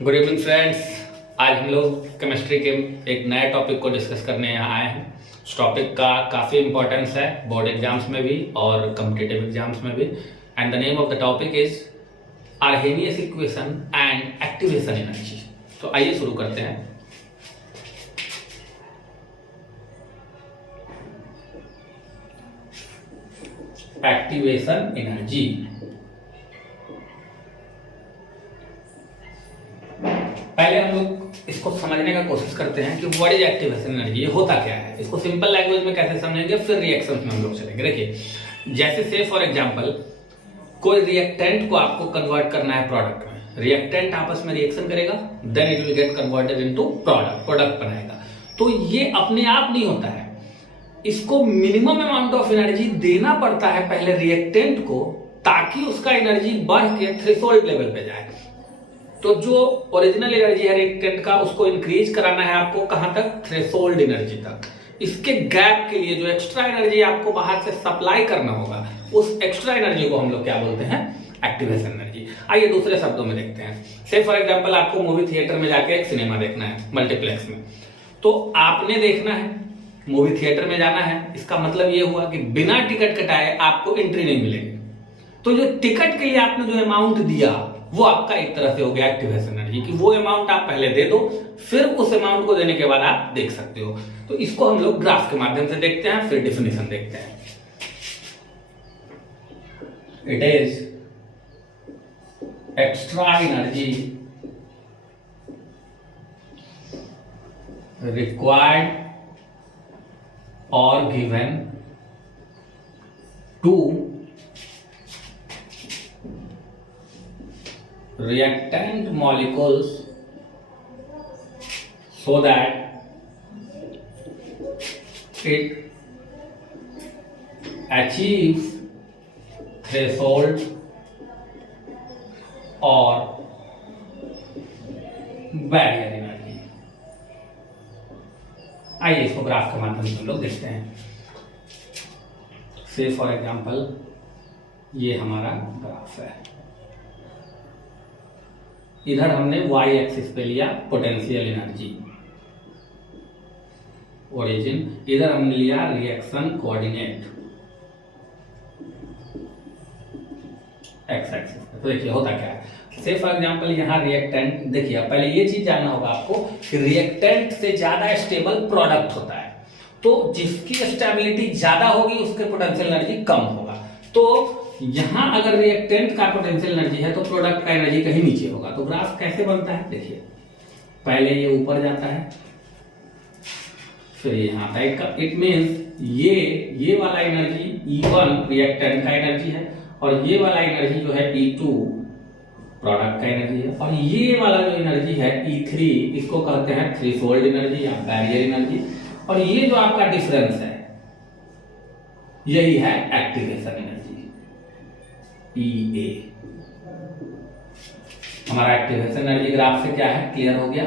Good evening friends. आज हम लोग केमिस्ट्री के एक नए टॉपिक को डिस्कस करने यहाँ आए हैं। इस टॉपिक का काफ़ी इंपॉर्टेंस है बोर्ड एग्जाम्स में भी और कॉम्पिटिटिव एग्जाम्स में भी। And the name of the topic is Arrhenius equation and activation energy. तो आइए शुरू करते हैं। एक्टिवेशन एनर्जी, पहले हम लोग इसको समझने का कोशिश करते हैं कि व्हाट इज एक्टिवेशन एनर्जी, ये होता क्या है। इसको सिंपल लैंग्वेज में कैसे समझेंगे, फिर रिएक्शंस में हम लोग चलेंगे। देखिए, जैसे से फॉर एग्जांपल कोई रिएक्टेंट को आपको कन्वर्ट करना है प्रोडक्ट में। रिएक्टेंट आपस में रिएक्शन करेगा, then it will get converted into product बनाएगा। तो ये अपने आप नहीं होता है, इसको मिनिमम अमाउंट ऑफ एनर्जी देना पड़ता है पहले रिएक्टेंट को, ताकि उसका एनर्जी बढ़ के थ्रेशोल्ड लेवल पे जाए। तो जो ओरिजिनल एनर्जी है रिएक्टेंट का, उसको इंक्रीज कराना है आपको कहां तक, थ्रेशोल्ड एनर्जी तक। इसके गैप के लिए जो एक्स्ट्रा एनर्जी आपको बाहर से सप्लाई करना होगा, उस एक्स्ट्रा एनर्जी को हम लोग क्या बोलते हैं, एक्टिवेशन एनर्जी। आइए दूसरे शब्दों में देखते हैं। से फॉर एग्जांपल आपको मूवी थिएटर में जाके एक सिनेमा देखना है मल्टीप्लेक्स में, तो आपने देखना है, मूवी थिएटर में जाना है। इसका मतलब ये हुआ कि बिना टिकट कटाए आपको एंट्री नहीं मिलेगी। तो जो टिकट के लिए आपने जो अमाउंट दिया, वो आपका एक तरह से हो गया एक्टिवेशन एनर्जी, कि वो अमाउंट आप पहले दे दो, फिर उस अमाउंट को देने के बाद आप देख सकते हो। तो इसको हम लोग ग्राफ के माध्यम से देखते हैं, फिर डेफिनेशन देखते हैं। It is extra energy required or given to reactant molecules so that it achieves threshold or barrier energy। आइए इसको ग्राफ के माध्यम से हम लोग देखते हैं। से फॉर एग्जांपल ये हमारा ग्राफ है। इधर हमने वाई एक्सिस पे लिया पोटेंशियल एनर्जी ओरिजिन, इधर हमने लिया रिएक्शन कोऑर्डिनेट एक्स एक्सिस पे। तो देखिए होता क्या है, से फॉर एग्जांपल यहाँ रिएक्टेंट, देखिए पहले ये चीज जानना होगा आपको कि रिएक्टेंट से ज्यादा स्टेबल प्रोडक्ट होता है। तो जिसकी स्टेबिलिटी ज्यादा होगी उसके पोटेंशियल एनर्जी कम होगा। तो यहां अगर रिएक्टेंट का पोटेंशियल एनर्जी है तो प्रोडक्ट का एनर्जी कहीं नीचे होगा। तो ग्राफ कैसे बनता है, देखिए पहले ये ऊपर जाता है, फिर यहाँ आता है। इट मीन्स ये वाला एनर्जी E1 रिएक्टेंट का एनर्जी है, और ये वाला एनर्जी जो है E2 प्रोडक्ट का एनर्जी है, और ये वाला जो एनर्जी है E3, इसको कहते हैं थ्रेशोल्ड एनर्जी या बैरियर एनर्जी। और ये जो आपका डिफरेंस है, यही है एक्टिवेशन एनर्जी EA। हमारा एक्टिवेशन एनर्जी ग्राफ से क्या है, क्लियर हो गया।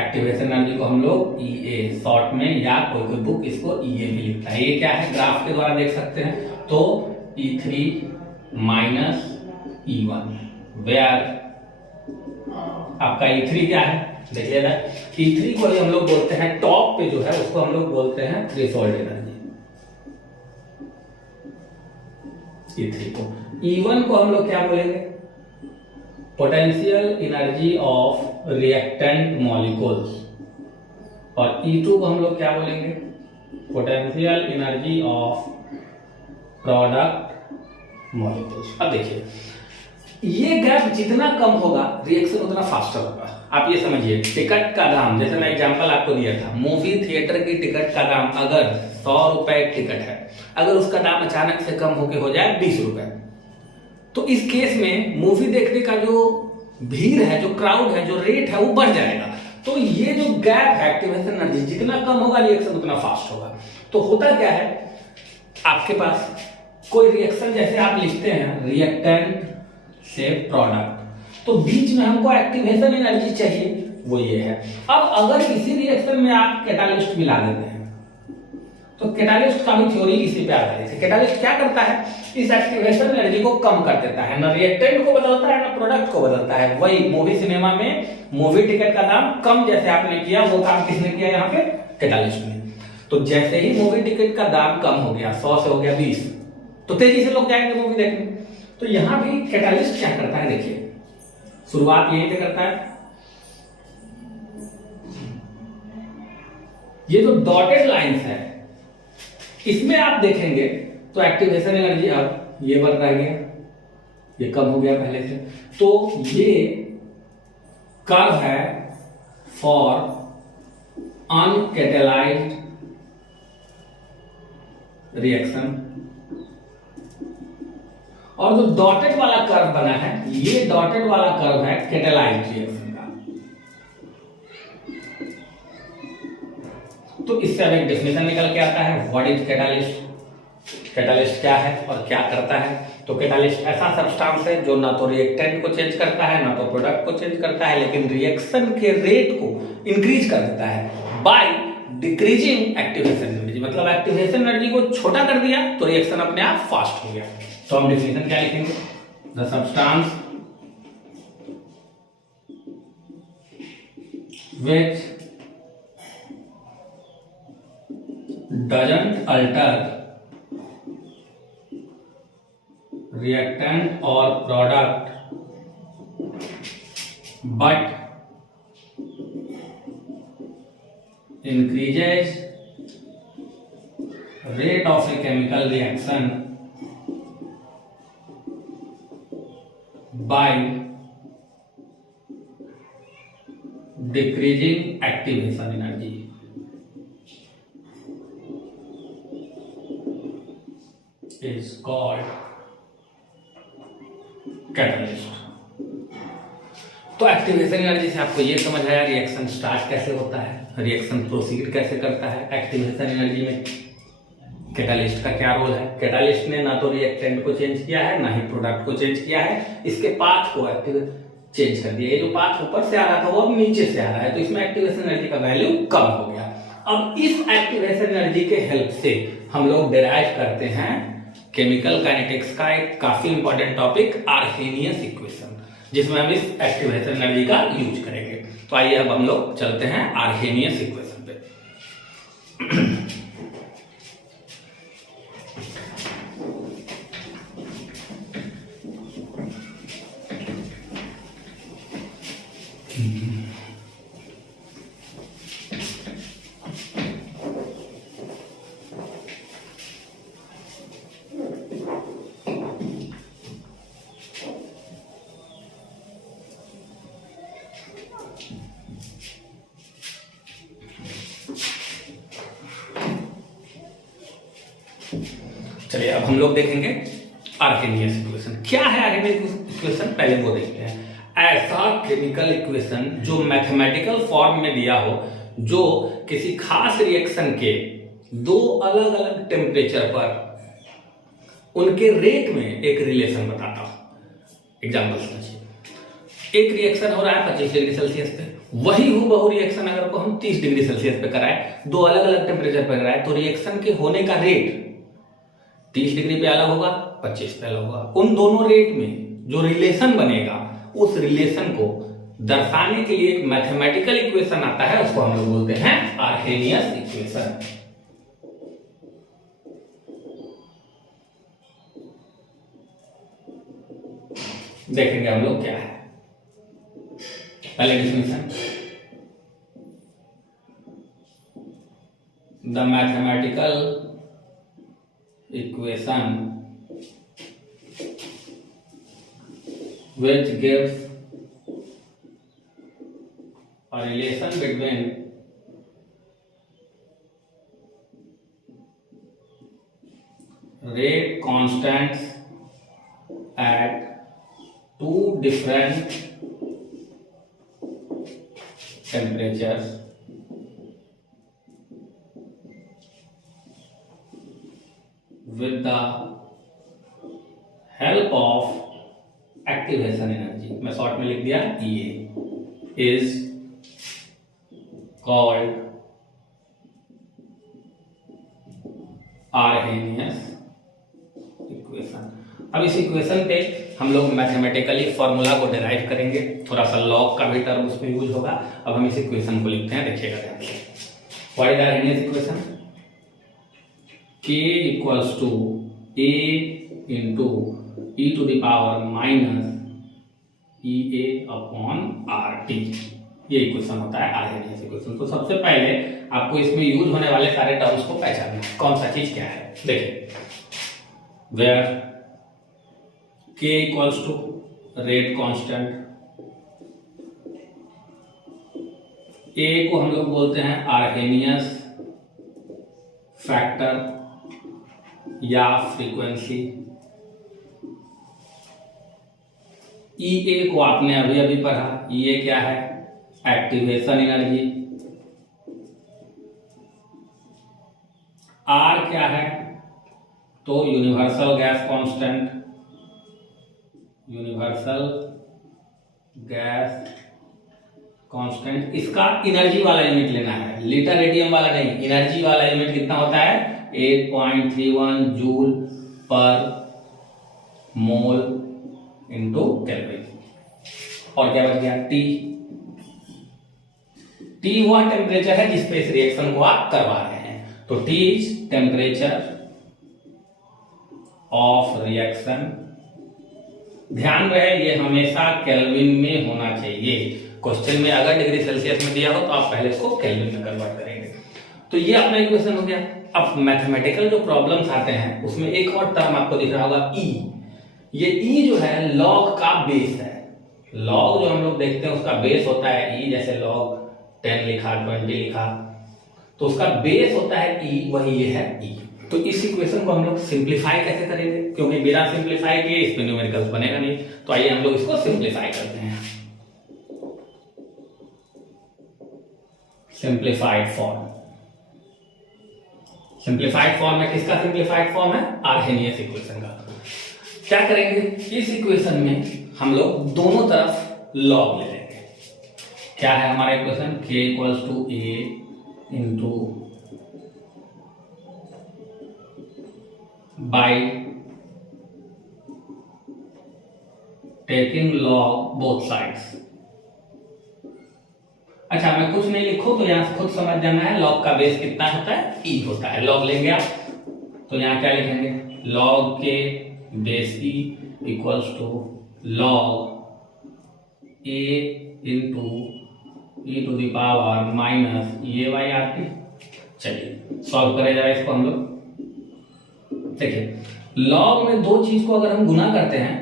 एक्टिवेशन एनर्जी को हम लोग EA शॉर्ट में, या कोई बुक इसको EA भी लिखता है। ये क्या है, ग्राफ के द्वारा देख सकते हैं। तो E3 माइनस E1, वेयर आपका E3 क्या है, देखिएगा E3 को ही हम लोग बोलते हैं, टॉप पे जो है उसको हम लोग बोलते हैं थ्रेशोल्ड एनर्जी E3 को। E1 को हम लोग क्या बोलेंगे, potential energy of reactant molecules, और E2 को हम लोग क्या बोलेंगे, potential energy of product molecules. अब देखिए, ये गैप जितना कम होगा रिएक्शन उतना फास्टर होगा। आप ये समझिए, टिकट का दाम, जैसे मैं एग्जांपल आपको दिया था, मूवी थिएटर की टिकट का दाम अगर 100 रुपए टिकट है, अगर उसका दाम अचानक से कम होके हो जाए 20 रुपए, तो इस केस में मूवी देखने का जो भीड़ है, जो क्राउड है, जो रेट है, वो बढ़ जाएगा। तो ये जो गैप है एक्टिवेशन एनर्जी, जितना कम होगा रिएक्शन उतना फास्ट होगा। तो होता क्या है, आपके पास कोई रिएक्शन जैसे आप लिखते हैं रिएक्टेंट से प्रोडक्ट, तो बीच में हमको एक्टिवेशन एनर्जी चाहिए, वो ये है। अब अगर इसी रिएक्शन में आप कैटालिस्ट मिला देते हैं, तो कैटालिस्ट का भी थ्योरी इसी पे आधारित है। कैटालिस्ट क्या करता है, इस एक्टिवेशन एनर्जी को कम कर देता है, ना रिएक्टेंट को बदलता है ना प्रोडक्ट को बदलता है। वही मूवी सिनेमा में मूवी टिकट का दाम कम जैसे आपने किया, वो काम किसने किया यहाँ पे? कैटालिस्ट ने। तो जैसे ही मूवी टिकट का दाम कम हो गया, 100 से हो गया 20, तो तेजी से लोग जाएंगे मूवी देखने। तो यहां भी कैटालिस्ट क्या करता है, देखिए शुरुआत यहीं से करता है। ये जो डॉटेड लाइंस है इसमें आप देखेंगे तो एक्टिवेशन एनर्जी अब ये बढ़ रह गया, ये कम हो गया पहले से। तो ये कर्व है फॉर अनकैटालाइज्ड रिएक्शन, और जो डॉटेड वाला कर्व बना है, ये डॉटेड वाला कर्व है कैटालाइज्ड रिएक्शन का। तो इससे अब एक डेफिनेशन निकल के आता है, व्हाट इज कैटालिस्ट। कैटालिस्ट क्या है और क्या करता है? तो कैटालिस्ट ऐसा सब्सटेंस है जो ना तो रिएक्टेंट को चेंज करता है ना तो प्रोडक्ट को चेंज करता है, लेकिन रिएक्शन के रेट को इंक्रीज कर देता है बाय डिक्रीजिंग एक्टिवेशन एनर्जी। मतलब एक्टिवेशन एनर्जी को छोटा कर दिया तो रिएक्शन अपने आप फास्ट हो गया। तो हम डेफिनेशन क्या लिखेंगे? The substance which doesn't alter reactant or product but increases rate of a chemical reaction by decreasing activation energy is called catalyst. तो एक्टिवेशन एनर्जी से आपको ये समझ आया रिएक्शन स्टार्ट कैसे होता है, रिएक्शन प्रोसीड कैसे करता है। एक्टिवेशन एनर्जी में कैटालिस्ट का क्या रोल है? कैटालिस्ट ने ना तो रिएक्टेंट को चेंज किया है ना ही प्रोडक्ट को चेंज किया है, इसके पाथ को चेंज कर दिया। ये जो पाथ ऊपर से आ रहा था वो अब नीचे से आ रहा है, तो इसमें एक्टिवेशन एनर्जी का वैल्यू कम हो गया। अब इस एक्टिवेशन एनर्जी के हेल्प से हम लोग डिराइव करते हैं केमिकल काइनेटिक्स का एक काफी इंपॉर्टेंट टॉपिक, आर्हेनियस इक्वेशन, जिसमें हम इस एक्टिवेशन एनर्जी का यूज करेंगे। तो आइए अब हम लोग चलते हैं आर्हेनियस इक्वेशन पे। चलिए अब हम लोग देखेंगे आर्हेनियस इक्वेशन। क्या है आर्हेनियस इक्वेशन, पहले वो देखते हैं। ऐसा केमिकल इक्वेशन जो मैथमेटिकल फॉर्म में दिया हो, जो किसी खास रिएक्शन के दो अलग अलग टेम्परेचर पर उनके रेट में एक रिलेशन बताता हो। एग्जाम्पल समझिए, एक रिएक्शन हो रहा है 25 डिग्री सेल्सियस पे, वही हूबहू रिएक्शन अगर को हम 30 डिग्री सेल्सियस पे कराए, दो अलग अलग टेम्परेचर पे कराए, तो रिएक्शन के होने का रेट 30 डिग्री पे अलग होगा, 25 पे अलग होगा। उन दोनों रेट में जो रिलेशन बनेगा, उस रिलेशन को दर्शाने के लिए एक मैथमेटिकल इक्वेशन आता है, उसको हम लोग बोलते हैं आर्हेनियस इक्वेशन। देखेंगे हम लोग क्या है। पहले definition, the mathematical equation which gives a relation between rate constants at two different temperatures with the help of activation energy, मैं शॉर्ट में लिख दिया ये, is called Arrhenius equation। Equation. अब इस इक्वेशन पे हम लोग मैथमेटिकली फॉर्मूला को डिराइव करेंगे, थोड़ा सा लॉग का भी टर्म उसमें यूज होगा। अब हम इस इक्वेशन को लिखते हैं, देखिएगा ध्यान से। What is our equation? k equals to a into e to the power minus EA अपॉन RT, ये इक्वेशन होता है आर्हेनियस इक्वेशन। तो सबसे पहले आपको इसमें यूज होने वाले सारे टर्म्स को पहचानना, कौन सा चीज क्या है। देखिए, where k equals to rate constant, A को हम लोग बोलते हैं आर्हेनियस फैक्टर या फ्रीक्वेंसी, EA को आपने अभी अभी पढ़ा, EA क्या है? Activation energy. R क्या है? तो universal gas constant, universal gas constant. इसका एनर्जी वाला यूनिट लेना है, लीटर एटीएम वाला नहीं, एनर्जी वाला यूनिट कितना होता है? 8.31 जूल पर मोल इंटू केल्विन। और क्या बच गया? T वह टेम्परेचर है जिस पे इस रिएक्शन को आप करवा रहे हैं। तो T is temperature of reaction. ध्यान रहे ये हमेशा केल्विन में होना चाहिए। क्वेश्चन में अगर डिग्री सेल्सियस में दिया हो तो आप पहले इसको केल्विन में कन्वर्ट करेंगे। तो ये अपना इक्वेशन हो गया। अब मैथमेटिकल जो प्रॉब्लम्स आते हैं उसमें एक और टर्म आपको दिख रहा होगा E। ये E जो है लॉग का बेस है। लॉग जो हम लोग देखते हैं उसका बेस होता है E, जैसे लॉग 10 लिखा, 20 लिखा, तो उसका बेस होता है E, वही ये है E। तो इस इक्वेशन को हम लोग सिंप्लीफाई कैसे करेंगे, क्योंकि बिना सिंप्लीफाई किए इसमें न्यूमेरिकल्स बनेगा नहीं। तो आइए हम लोग इसको सिंप्लीफाई करते हैं। सिंप्लीफाइड फॉर्म, सिंप्लीफाइड फॉर्म है किसका? सिंप्लीफाइड फॉर्म है आर्हेनियस इक्वेशन का। क्या करेंगे? इस इक्वेशन में हम लोग दोनों तरफ लॉग ले लेंगे। क्या है हमारा equation? k equals to a into by taking log both sides. अच्छा, मैं कुछ नहीं लिखूं तो यहां से खुद समझ जाना है लॉग का बेस कितना होता है? E होता है। लॉग लेंगे आप तो यहां क्या लिखेंगे? लॉग के base E equals to log A into e to the power minus ये बाई आर टी। चलिए सॉल्व करें जाए इसको हम लोग। देखिए, लॉग में दो चीज को अगर हम गुना करते हैं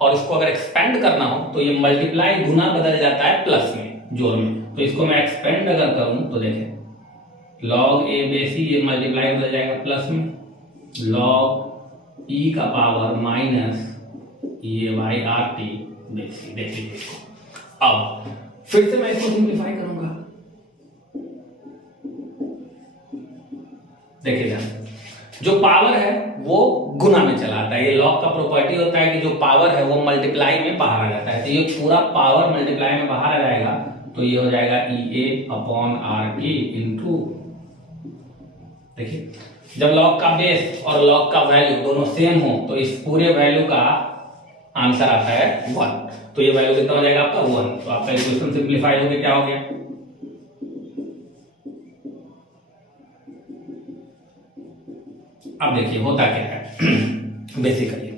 और इसको अगर एक्सपेंड करना हो तो ये मल्टीप्लाई गुना बदल जाता है प्लस में, जोड़ में। तो इसको मैं एक्सपेंड अगर करूं तो देखिए लॉग ए बेसी ये मल्टीप्लाई बदल जाएगा प्लस में, लॉग ई का पावर माइनस ये बाई आर टी बेसी। देखिए इसको अब फिर से मैं इसको सिंप्लीफाई करूंगा। देखिएगा जो पावर है वो गुना में चला आता है। ये लॉग का प्रॉपर्टी होता है कि जो पावर है वो मल्टीप्लाई में बाहर आ जाता है। तो ये पूरा पावर मल्टीप्लाई में बाहर आ जाएगा तो ये हो जाएगा ई ए अपॉन आर टी इंटू। देखिए जब लॉग का बेस और लॉग का वैल्यू दोनों सेम हो तो इस पूरे वैल्यू का आंसर आता है 1। तो ये वैल्यू कितना हो जाएगा आपका 1। तो आपका इक्वेशन सिंप्लीफाई हो गया। क्या हो गया? अब देखिए होता क्या है बेसिकली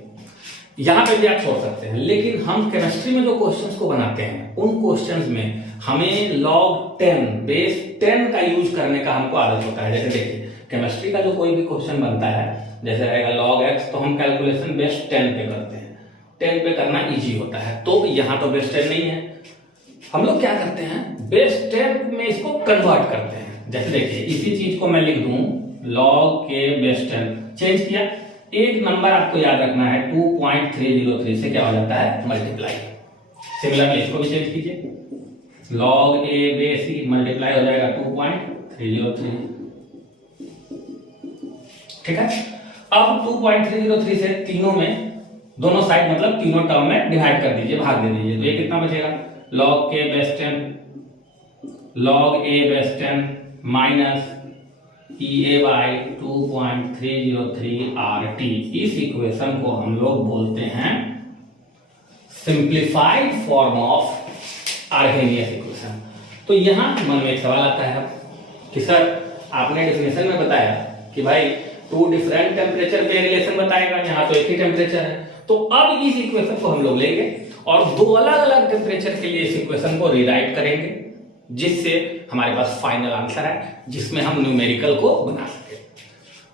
यहां पे भी आप छोड़ सकते हैं, लेकिन हम केमिस्ट्री में जो क्वेश्चंस को बनाते हैं उन क्वेश्चंस में हमें लॉग 10 बेस 10 का यूज करने का हमको आदत होता है। जैसे देखिए केमिस्ट्री का जो कोई भी क्वेश्चन बनता है जैसे रहेगा लॉग एक्स तो हम कैलकुलेशन बेस 10 पे करते हैं। 10 पे करना इजी होता है। तो यहां तो बेस 10 नहीं है, हम लोग क्या करते हैं बेस 10 में इसको कन्वर्ट करते हैं। जैसे देखिए इसी चीज को मैं लिख दूं लॉग के बेस 10 चेंज किया, एक नंबर आपको याद रखना है 2.303 से क्या हो जाता है मल्टीप्लाई। सिमिलरली इसको भी चेंज कीजिए लॉग ए बेस ई मल्टीप्लाई हो जाएगा 2.303। ठीक है, अब 2.303 से तीनों में दोनों साइड मतलब तीनों टर्म में डिवाइड कर दीजिए, भाग दे दीजिए। तो ये कितना बचेगा लॉग के बेस 10 लॉग ए बेस 10 माइनस EA/2.303 RT। इस इक्वेशन को हम लोग बोलते हैं simplified form of Arrhenius equation. तो यहां मन में एक सवाल आता है कि सर आपने डेफिनेशन में बताया कि भाई टू डिफरेंट टेम्परेचर पे रिलेशन बताएगा, यहाँ तो एक ही टेम्परेचर है। तो अब इस इक्वेशन को हम लोग लेंगे और दो अलग अलग टेम्परेचर के लिए इस इक्वेशन को रीराइट करेंगे, जिससे हमारे पास फाइनल आंसर है जिसमें हम न्यूमेरिकल को बना सके।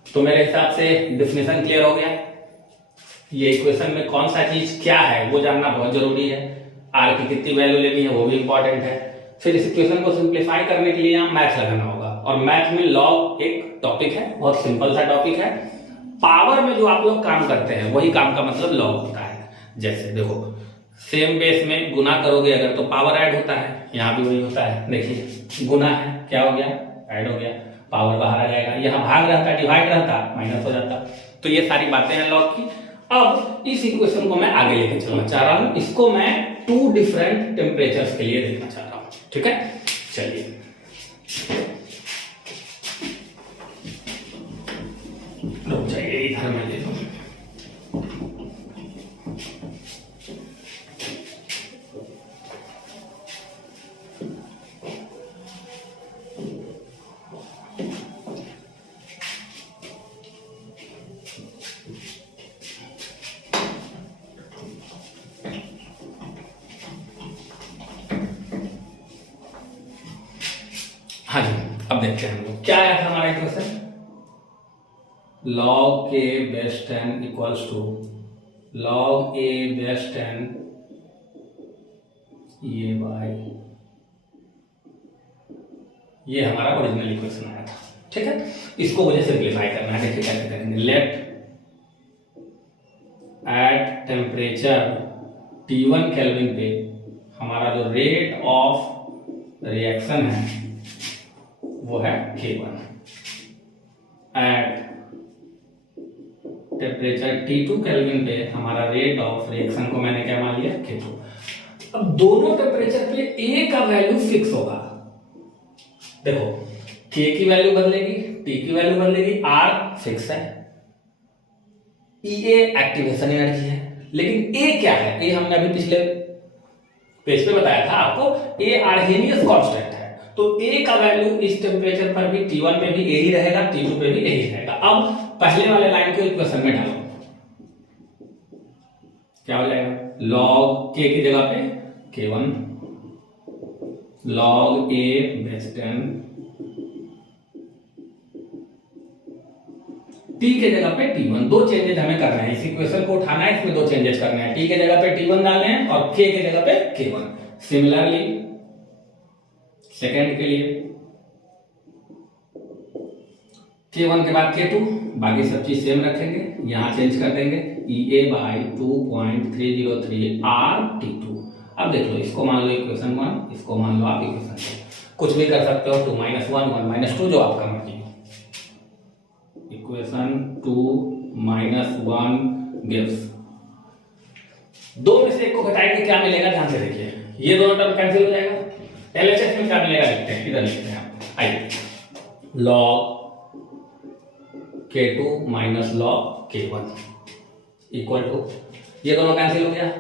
तो मेरे हिसाब से डेफिनेशन क्लियर हो गया। ये इक्वेशन में कौन सा चीज क्या है वो जानना बहुत जरूरी है। आर की कितनी वैल्यू लेनी है वो भी इंपॉर्टेंट है। फिर इस इक्वेशन को सिंप्लीफाई करने के लिए यहाँ मैथ लगाना होगा, और मैथ में लॉग एक टॉपिक है, बहुत सिंपल सा टॉपिक है। पावर में जो आप लोग काम करते हैं वही काम का मतलब लॉग होता है। जैसे देखो सेम बेस में गुना करोगे अगर तो पावर ऐड होता है, यहाँ भी वही होता है। देखिए गुना है, क्या हो गया, ऐड हो गया, पावर बाहर आ जाएगा। यहाँ भाग रहता, डिवाइड रहता, माइनस हो जाता। तो ये सारी बातें हैं लॉग की। अब इस इक्वेशन को मैं आगे लेके चलना चाह रहा हूं। इसको मैं टू डिफरेंट टेम्परेचर्स के लिए देखना चाह रहा हूं। ठीक है, चलिए रुक जाइए, इधर मैं ले लूं। हाँ जी, अब देखते हैं हम लोग क्या आया था हमारा equation. log a base 10 equals to log a base 10 ये हमारा ओरिजिनल इक्वेशन आया था। ठीक है, इसको मुझे सिंप्लीफाई करना है। देखिए कैसे करेंगे। Late at temperature T1 kelvin पे हमारा जो रेट ऑफ रिएक्शन है वो है K1। At temperature T2 kelvin पे हमारा रेट ऑफ रिएक्शन को मैंने क्या मान लिया, K2। अब दोनों टेम्परेचर पे A का वैल्यू फिक्स होगा। देखो K की वैल्यू बदलेगी, T की वैल्यू बदलेगी, R फिक्स है। EA एक्टिवेशन एनर्जी है, लेकिन A क्या है? A हमने अभी पिछले पेज पे बताया था आपको, A आर्हेनियस कांस्टेंट है। तो A का वैल्यू इस टेम्परेचर पर भी T1 पे भी A ही रहेगा, T2 पे भी A ही रहेगा। अब पहले वाले लाइन को इक्वेशन में डालो, क्या हो जाएगा, log K की जगह पे K1 log A base 10 T के जगह पे T1। दो चेंजेस हमें करना है, इस इक्वेशन को उठाना है, इसमें दो चेंजेस करने हैं। T के जगह पे T1 डालने हैं और K के जगह पे K1। सिमिलरली सेकेंड के लिए K1 के बाद K2, बाकी सब चीज सेम रखेंगे, यहां चेंज कर देंगे EA/2.303 RT2। अब देख लो, इसको मान लो इक्वेशन 1, इसको मान लो आप इक्वेशन 2, कुछ भी कर सकते हो। 2 - 1 1 - 2 जो आपका मर्जी हो। इक्वेशन 2 - 1 गिव्स, दो में से एक को घटाएंगे क्या मिलेगा, ध्यान से देखिए। ये दोनों टर्म कैंसिल हो जाएगा। LHS में क्या मिलेगा लिखते हैं, इधर लिखते हैं। आइए, log K2 - log K1 equal to, ये दोनों कैंसिल हो गया।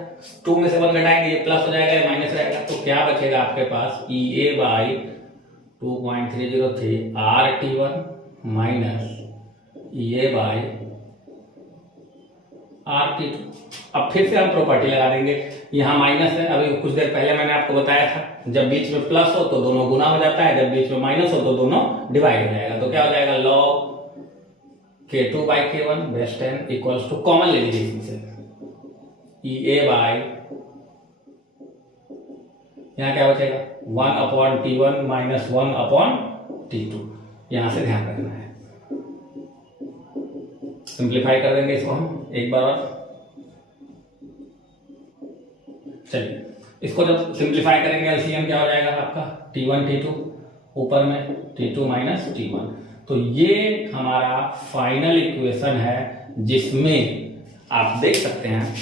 2 में से 1 घटाएंगे, ये प्लस हो जाएगा, ये माइनस रहेगा। तो क्या बचेगा आपके पास, EA/2.303 RT1 माइनस EA/RT2। अब फिर से हम प्रॉपर्टी लगा देंगे, यहाँ माइनस है, अभी कुछ देर पहले मैंने आपको बताया था, जब बीच में प्लस हो तो दोनों गुना हो जाता है, जब बीच में माइनस हो तो दोनों डिवाइड हो जाएगा। तो क्या हो जाएगा, log K2/K1 base 10 equals to, common ले लीजिए इसमें से, EA/ यहाँ क्या बचेगा, 1/T1 माइनस 1/T2। यहां से ध्यान रखना है। सिंप्लीफाई कर देंगे इसको हम एक बार और। चलिए, इसको जब सिंप्लीफाई करेंगे एलसीएम क्या हो जाएगा आपका, T1 T2, ऊपर में T2 माइनस T1। तो ये हमारा फाइनल इक्वेशन है, जिसमें आप देख सकते हैं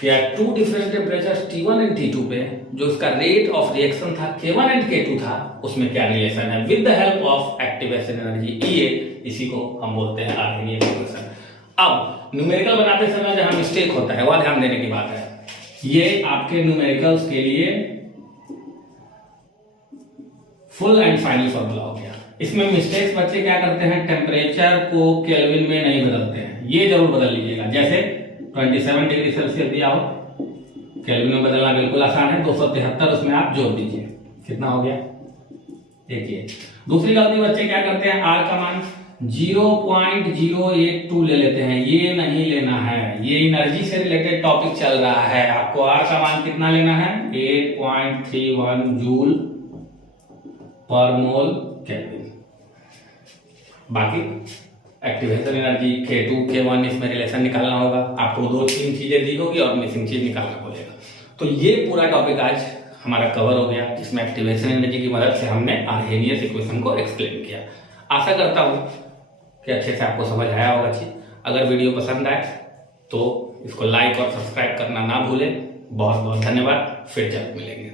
कि at two different temperature T1 and T2 पे जो इसका रेट ऑफ रिएक्शन था K1 एंड K2 था, उसमें क्या रिलेशन है। With the help of activation energy EA, इसी को हम बोलते हैं आर्हेनियस इक्वेशन। अब न्यूमेरिकल बनाते समय जहां मिस्टेक होता है वह ध्यान देने की बात है। ये आपके न्यूमेरिकल्स के लिए फुल एंड फाइनल फॉर्मूला हो गया। इसमें मिस्टेक्स बच्चे क्या करते हैं, टेम्परेचर को केल्विन में नहीं बदलते हैं, ये जरूर बदल लीजिएगा। जैसे 27 डिग्री सेल्सियस दिया हो, केल्विन में बदलना बिल्कुल आसान है, 273 उसमें आप जोड़ दीजिए, कितना हो गया देखिए। दूसरी गलती बच्चे क्या करते हैं, आर का मान 0.082 ले लेते हैं, ये नहीं लेना है, ये एनर्जी से रिलेटेड टॉपिक चल रहा है। आपको आर का मान कितना लेना है, 8.31 जूल पर मोल केल्विन। बाकी एक्टिवेशन एनर्जी K2 K1 इसमें रिलेशन निकालना होगा, आपको 2-3 चीजें दी होगी और मिसिंग चीज निकालना पड़ेगा। तो ये पूरा टॉपिक आज हमारा कवर हो गया, जिसमें एक्टिवेशन एनर्जी की मदद से हमने आर्हेनियस इक्वेशन को एक्सप्लेन किया। आशा करता हूं कि अच्छे से आपको समझ आया होगा चीज। अगर वीडियो पसंद आए तो इसको लाइक और सब्सक्राइब करना ना भूलें। बहुत बहुत धन्यवाद, फिर जल्द मिलेंगे।